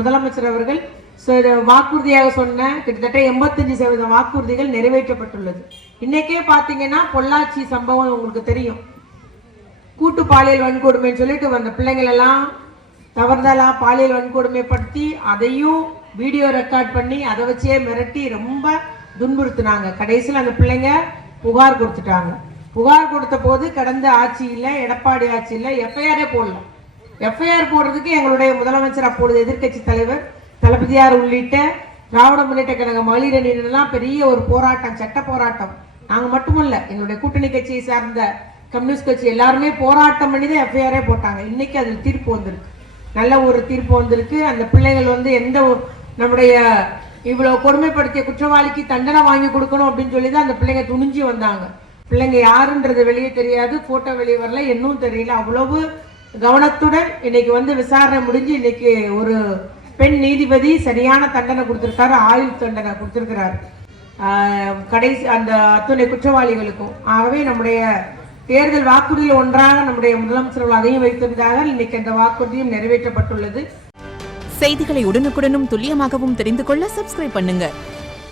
முதலமைச்சர் அவர்கள் வாக்குறுதியாக சொன்ன கிட்டத்தட்ட 85% வாக்குறுதிகள் நிறைவேற்றப்பட்டுள்ளது. இன்னைக்கே பாத்தீங்கன்னா பொள்ளாச்சி சம்பவம் உங்களுக்கு தெரியும். கூட்டு பாலியல் வன்கொடுமைன்னு சொல்லிட்டு அந்த பிள்ளைங்கள் எல்லாம் தவறுதலா பாலியல் வன்கொடுமைப்படுத்தி அதையும் வீடியோ ரெக்கார்ட் பண்ணி அதை வச்சே மிரட்டி ரொம்ப துன்புறுத்தினாங்க. கடைசியில் அந்த பிள்ளைங்க புகார் கொடுத்துட்டாங்க. புகார் கொடுத்த போது கடந்த ஆட்சியில் எடப்பாடி ஆட்சியில் எஃப்ஐஆரே போடல. எஃப்ஐஆர் போடுறதுக்கு எங்களுடைய முதலமைச்சர் அப்பொழுது எதிர்கட்சி தலைவர் தளபதியார் உள்ளிட்ட திராவிட முன்னேற்ற கழக மகளிர் அணியினெல்லாம் பெரிய ஒரு போராட்டம், சட்ட போராட்டம். நாங்கள் மட்டுமல்ல, எங்களுடைய கூட்டணி கட்சியை சார்ந்த கம்யூனிஸ்ட் கட்சி எல்லாருமே போராட்டம் பண்ணி தான் எஃப்ஐஆரே போட்டாங்க. இன்னைக்கு அதில் தீர்ப்பு வந்திருக்கு, நல்ல ஒரு தீர்ப்பு வந்திருக்கு. அந்த பிள்ளைகள் எந்த நம்முடைய இவ்வளவு கொடுமைப்படுத்திய குற்றவாளிக்கு தண்டனை வாங்கி கொடுக்கணும் அப்படின்னு சொல்லி தான் அந்த பிள்ளைங்க துணிஞ்சு வந்தாங்க. பிள்ளைங்க யாருன்றது வெளியே தெரியாது, போட்டோ வெளியே வரல, இன்னும் தெரியல. அவ்வளவு கவனத்துடன் இன்னைக்கு விசாரணை முடிஞ்சு இன்னைக்கு ஒரு பெண் நீதிபதி சரியான தண்டனை கொடுத்திருக்காரு, ஆயுள் தண்டனை கொடுத்திருக்கிறார் கடைசி அந்த அத்துணை குற்றவாளிகளுக்கும். ஆகவே நம்முடைய தேர்தல் வாக்குறுதியில் ஒன்றாக நம்முடைய முதலமைச்சர்கள் அதையும் வைத்திருந்தார்கள். இன்னைக்கு அந்த வாக்குறுதியும் நிறைவேற்றப்பட்டுள்ளது. செய்திகளை உடனுக்குடனும் துல்லியமாகவும் தெரிந்து கொள்ள சப்ஸ்கிரைப் பண்ணுங்க.